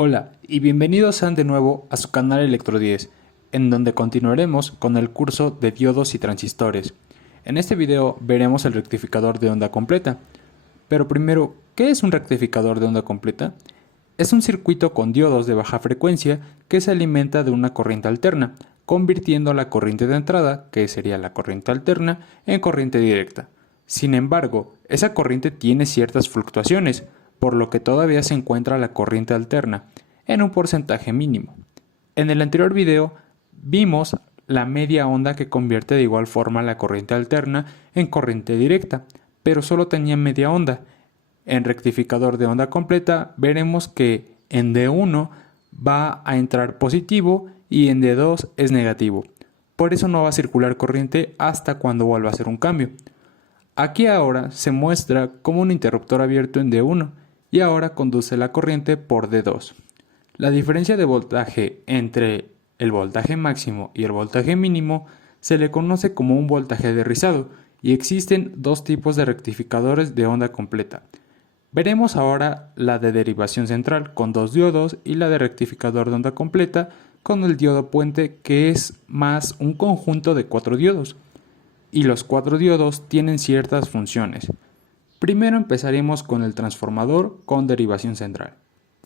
Hola y bienvenidos sean de nuevo a su canal Electro 10, en donde continuaremos con el curso de diodos y transistores. En este video veremos el rectificador de onda completa. Pero primero, ¿qué es un rectificador de onda completa? Es un circuito con diodos de baja frecuencia que se alimenta de una corriente alterna, convirtiendo la corriente de entrada, que sería la corriente alterna, en corriente directa. Sin embargo, esa corriente tiene ciertas fluctuaciones, por lo que todavía se encuentra la corriente alterna, en un porcentaje mínimo. En el anterior video vimos la media onda que convierte de igual forma la corriente alterna en corriente directa, pero solo tenía media onda. En rectificador de onda completa veremos que en D1 va a entrar positivo y en D2 es negativo. Por eso no va a circular corriente hasta cuando vuelva a hacer un cambio. Aquí ahora se muestra como un interruptor abierto en D1 y ahora conduce la corriente por D2. La diferencia de voltaje entre el voltaje máximo y el voltaje mínimo se le conoce como un voltaje de rizado y existen dos tipos de rectificadores de onda completa. Veremos ahora la de derivación central con dos diodos y la de rectificador de onda completa con el diodo puente, que es más un conjunto de 4 diodos. Y los 4 diodos tienen ciertas funciones. Primero empezaremos con el transformador con derivación central.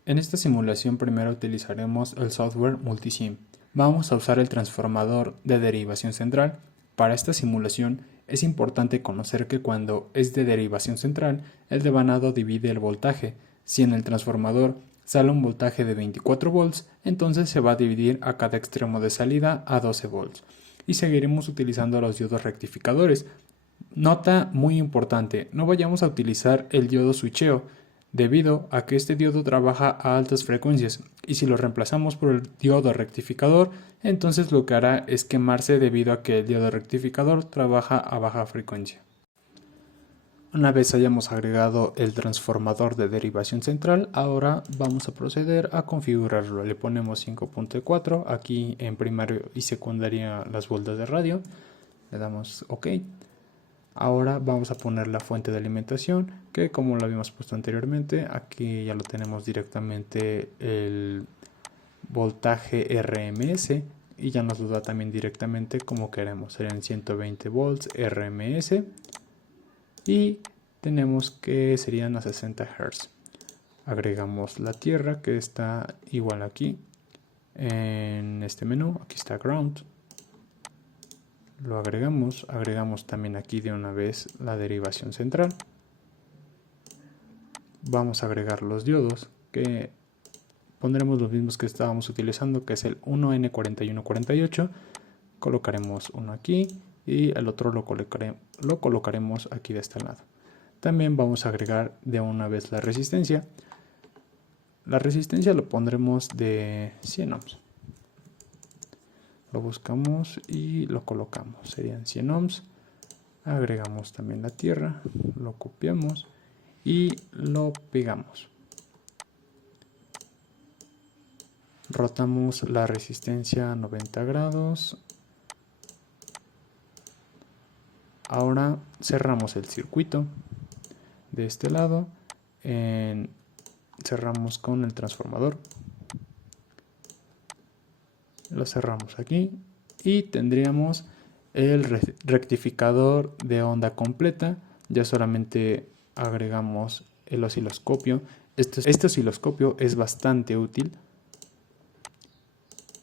En esta simulación primero utilizaremos el software Multisim. Vamos a usar el transformador de derivación central. Para esta simulación es importante conocer que cuando es de derivación central, el devanado divide el voltaje. Si en el transformador sale un voltaje de 24 volts, entonces se va a dividir a cada extremo de salida a 12 volts. Y seguiremos utilizando los diodos rectificadores. Nota muy importante, no vayamos a utilizar el diodo switcheo, debido a que este diodo trabaja a altas frecuencias, y si lo reemplazamos por el diodo rectificador, entonces lo que hará es quemarse debido a que el diodo rectificador trabaja a baja frecuencia. Una vez hayamos agregado el transformador de derivación central, ahora vamos a proceder a configurarlo. Le ponemos 5.4, aquí en primario y secundaria las vueltas de radio, le damos OK. Ahora vamos a poner la fuente de alimentación, que como lo habíamos puesto anteriormente, aquí ya lo tenemos directamente el voltaje RMS y ya nos lo da también directamente como queremos, serían 120 volts RMS y tenemos que serían a 60 Hz. Agregamos la tierra, que está igual aquí en este menú, aquí está ground. Lo agregamos también aquí de una vez la derivación central. Vamos a agregar los diodos, que pondremos los mismos que estábamos utilizando, que es el 1N4148. Colocaremos uno aquí y el otro lo colocaremos aquí de este lado. También vamos a agregar de una vez la resistencia. La resistencia lo pondremos de 100 ohms. Lo buscamos y lo colocamos, serían 100 ohms. Agregamos también la tierra, lo copiamos y lo pegamos. Rotamos la resistencia a 90 grados. Ahora cerramos el circuito de este lado. Cerramos con el transformador. Lo cerramos aquí y tendríamos el rectificador de onda completa. Ya solamente agregamos el osciloscopio. Este osciloscopio es bastante útil.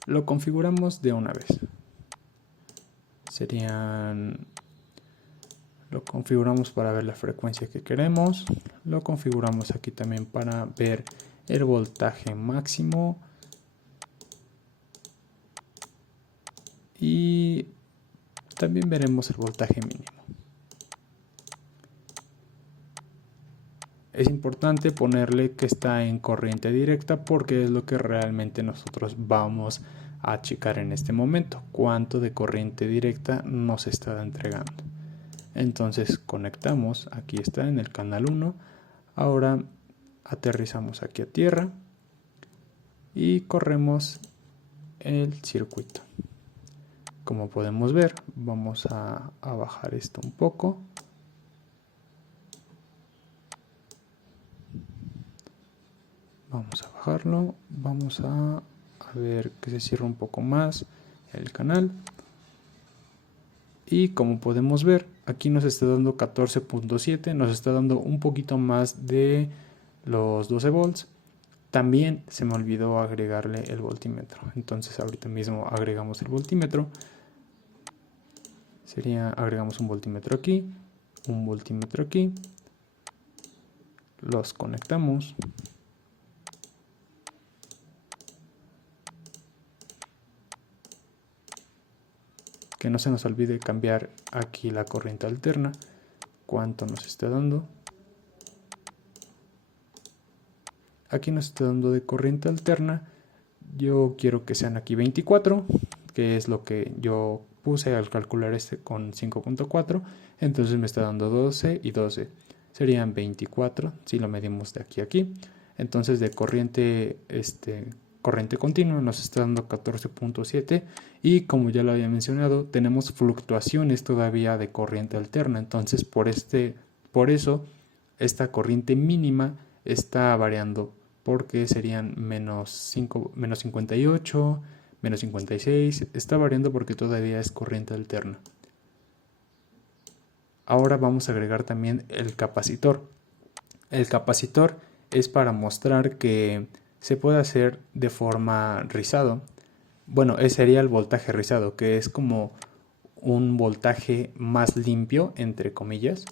Lo configuramos de una vez. Lo configuramos para ver la frecuencia que queremos. Lo configuramos aquí también para ver el voltaje máximo. Y también veremos el voltaje mínimo. Es importante ponerle que está en corriente directa porque es lo que realmente nosotros vamos a checar en este momento. Cuánto de corriente directa nos está entregando. Entonces conectamos, aquí está en el canal 1. Ahora aterrizamos aquí a tierra y corremos el circuito. Como podemos ver, vamos a bajar esto un poco. Vamos a bajarlo, vamos a ver que se cierra un poco más el canal. Y como podemos ver, aquí nos está dando 14.7, nos está dando un poquito más de los 12 volts. También se me olvidó agregarle el voltímetro, entonces ahorita mismo agregamos el voltímetro. Agregamos un voltímetro aquí, un voltímetro aquí, los conectamos. Que no se nos olvide cambiar aquí la corriente alterna, cuánto nos está dando. Aquí nos está dando de corriente alterna, yo quiero que sean aquí 24, que es lo que yo puse al calcular este con 5.4, entonces me está dando 12 y 12, serían 24 si lo medimos de aquí a aquí. Entonces de corriente continua nos está dando 14.7 y como ya lo había mencionado, tenemos fluctuaciones todavía de corriente alterna, entonces por eso esta corriente mínima está variando, porque serían menos 58, menos 56, está variando porque todavía es corriente alterna. Ahora vamos a agregar también el capacitor. El capacitor es para mostrar que se puede hacer de forma rizado. Bueno, ese sería el voltaje rizado, que es como un voltaje más limpio, entre comillas.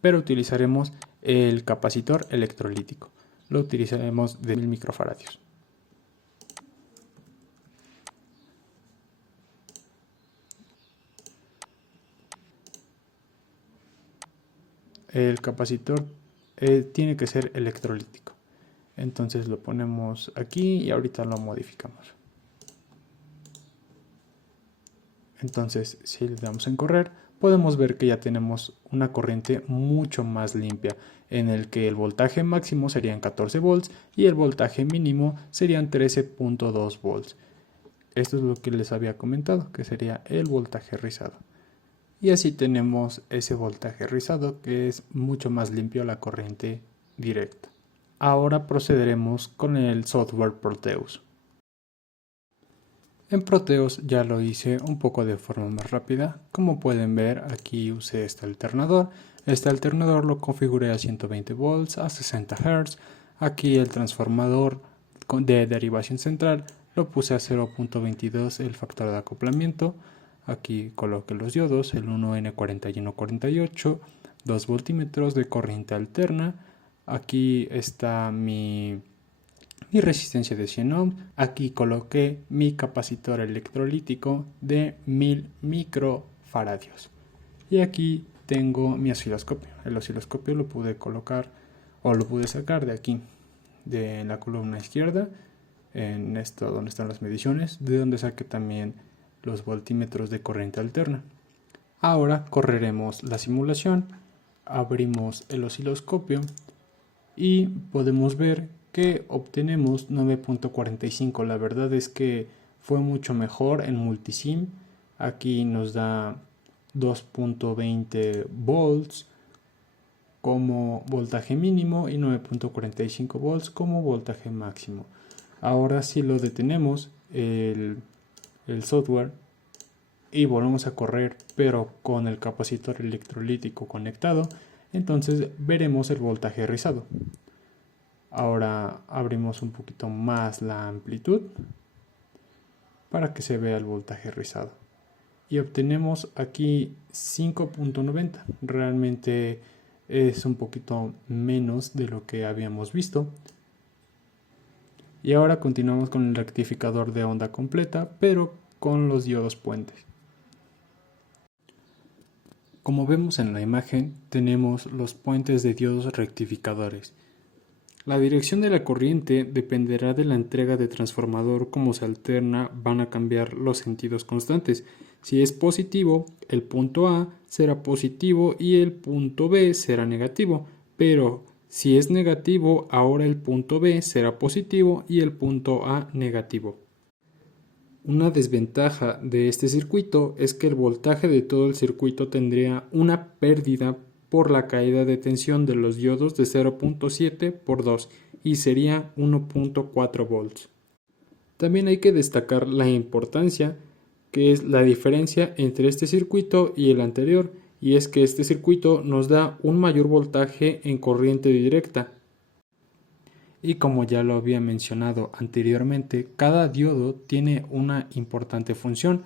Pero utilizaremos el capacitor electrolítico. Lo utilizaremos de 1000 microfaradios. El capacitor tiene que ser electrolítico. Entonces lo ponemos aquí y ahorita lo modificamos. Entonces, si le damos en correr, podemos ver que ya tenemos una corriente mucho más limpia, en el que el voltaje máximo serían 14 volts y el voltaje mínimo serían 13.2 volts. Esto es lo que les había comentado, que sería el voltaje rizado. Y así tenemos ese voltaje rizado, que es mucho más limpio la corriente directa. Ahora procederemos con el software Proteus. En Proteus ya lo hice un poco de forma más rápida. Como pueden ver, aquí usé este alternador. Este alternador lo configuré a 120 volts, a 60 Hz. Aquí el transformador de derivación central lo puse a 0.22 el factor de acoplamiento. Aquí coloqué los diodos, el 1N4148, 2 voltímetros de corriente alterna. Aquí está mi resistencia de 100 ohms. Aquí coloqué mi capacitor electrolítico de 1000 microfaradios. Y aquí tengo mi osciloscopio. El osciloscopio lo pude colocar o lo pude sacar de aquí, de la columna izquierda, en esto donde están las mediciones, de donde saqué también los voltímetros de corriente alterna. Ahora correremos la simulación, abrimos el osciloscopio y podemos ver que obtenemos 9.45. La verdad es que fue mucho mejor en multisim. Aquí nos da 2.20 volts como voltaje mínimo y 9.45 volts como voltaje máximo. Ahora si lo detenemos el software y volvemos a correr, pero con el capacitor electrolítico conectado, entonces veremos el voltaje rizado. Ahora abrimos un poquito más la amplitud para que se vea el voltaje rizado. Y obtenemos aquí 5.90. Realmente es un poquito menos de lo que habíamos visto. Y ahora continuamos con el rectificador de onda completa, pero con los diodos puentes. Como vemos en la imagen, tenemos los puentes de diodos rectificadores. La dirección de la corriente dependerá de la entrega de transformador. Como se alterna, van a cambiar los sentidos constantes. Si es positivo, el punto A será positivo y el punto B será negativo, pero si es negativo, ahora el punto B será positivo y el punto A negativo. Una desventaja de este circuito es que el voltaje de todo el circuito tendría una pérdida por la caída de tensión de los diodos de 0.7 por 2 y sería 1.4 volts. También hay que destacar la importancia que es la diferencia entre este circuito y el anterior, y es que este circuito nos da un mayor voltaje en corriente directa. Y como ya lo había mencionado anteriormente, cada diodo tiene una importante función.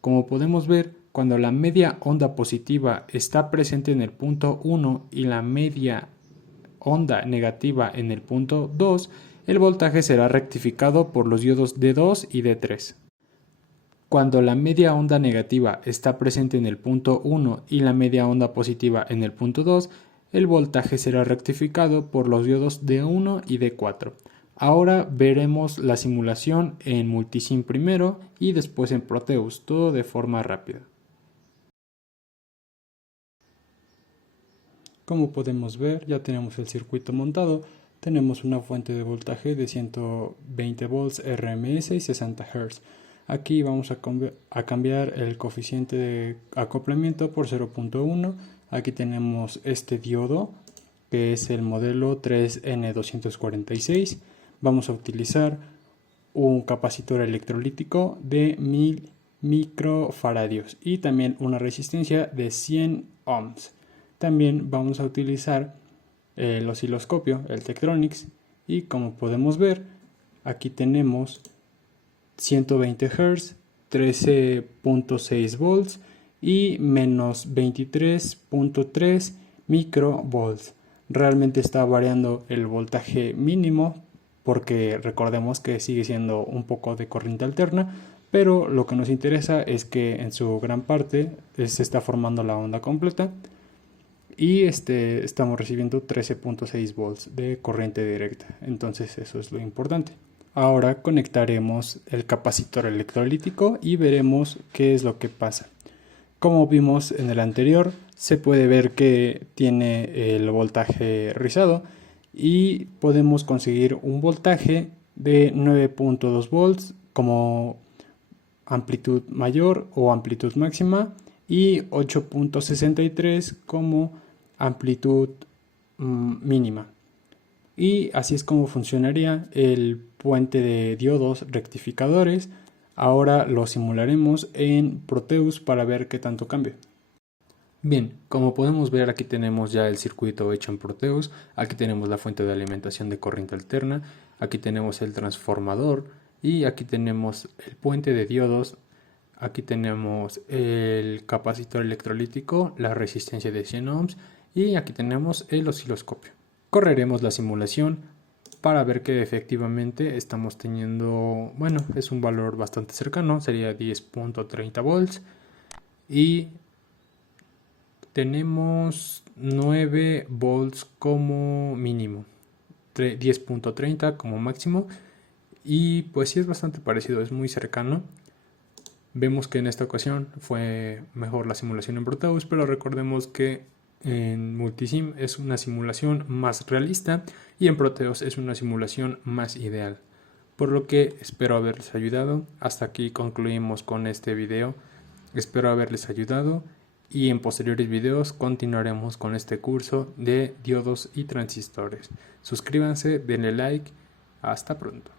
Como podemos ver, cuando la media onda positiva está presente en el punto 1 y la media onda negativa en el punto 2, el voltaje será rectificado por los diodos D2 y D3. Cuando la media onda negativa está presente en el punto 1 y la media onda positiva en el punto 2, el voltaje será rectificado por los diodos D1 y D4. Ahora veremos la simulación en Multisim primero y después en Proteus, todo de forma rápida. Como podemos ver, ya tenemos el circuito montado. Tenemos una fuente de voltaje de 120 volts RMS y 60 Hz. Aquí vamos a cambiar el coeficiente de acoplamiento por 0.1. Aquí tenemos este diodo, que es el modelo 3N246. Vamos a utilizar un capacitor electrolítico de 1000 microfaradios y también una resistencia de 100 ohms. También vamos a utilizar el osciloscopio, el Tektronix, y como podemos ver, aquí tenemos 120 Hz, 13.6 volts y menos 23.3 microvolts. Realmente está variando el voltaje mínimo porque recordemos que sigue siendo un poco de corriente alterna, pero lo que nos interesa es que en su gran parte se está formando la onda completa y estamos recibiendo 13.6 volts de corriente directa. Entonces eso es lo importante. Ahora conectaremos el capacitor electrolítico y veremos qué es lo que pasa. Como vimos en el anterior, se puede ver que tiene el voltaje rizado y podemos conseguir un voltaje de 9.2 volts como amplitud mayor o amplitud máxima y 8.63 como amplitud mínima. Y así es como funcionaría el puente de diodos rectificadores. Ahora lo simularemos en Proteus para ver qué tanto cambia. Bien, como podemos ver, aquí tenemos ya el circuito hecho en Proteus. Aquí tenemos la fuente de alimentación de corriente alterna, aquí tenemos el transformador y aquí tenemos el puente de diodos. Aquí tenemos el capacitor electrolítico, la resistencia de 100 ohms y aquí tenemos el osciloscopio. Correremos la simulación para ver que efectivamente estamos teniendo, bueno, es un valor bastante cercano, sería 10.30 volts y tenemos 9 volts como mínimo, 10.30 como máximo y pues sí es bastante parecido, es muy cercano. Vemos que en esta ocasión fue mejor la simulación en Proteus, pero recordemos que en Multisim es una simulación más realista y en Proteus es una simulación más ideal. Por lo que espero haberles ayudado. Hasta aquí concluimos con este video. Espero haberles ayudado y en posteriores videos continuaremos con este curso de diodos y transistores. Suscríbanse, denle like. Hasta pronto.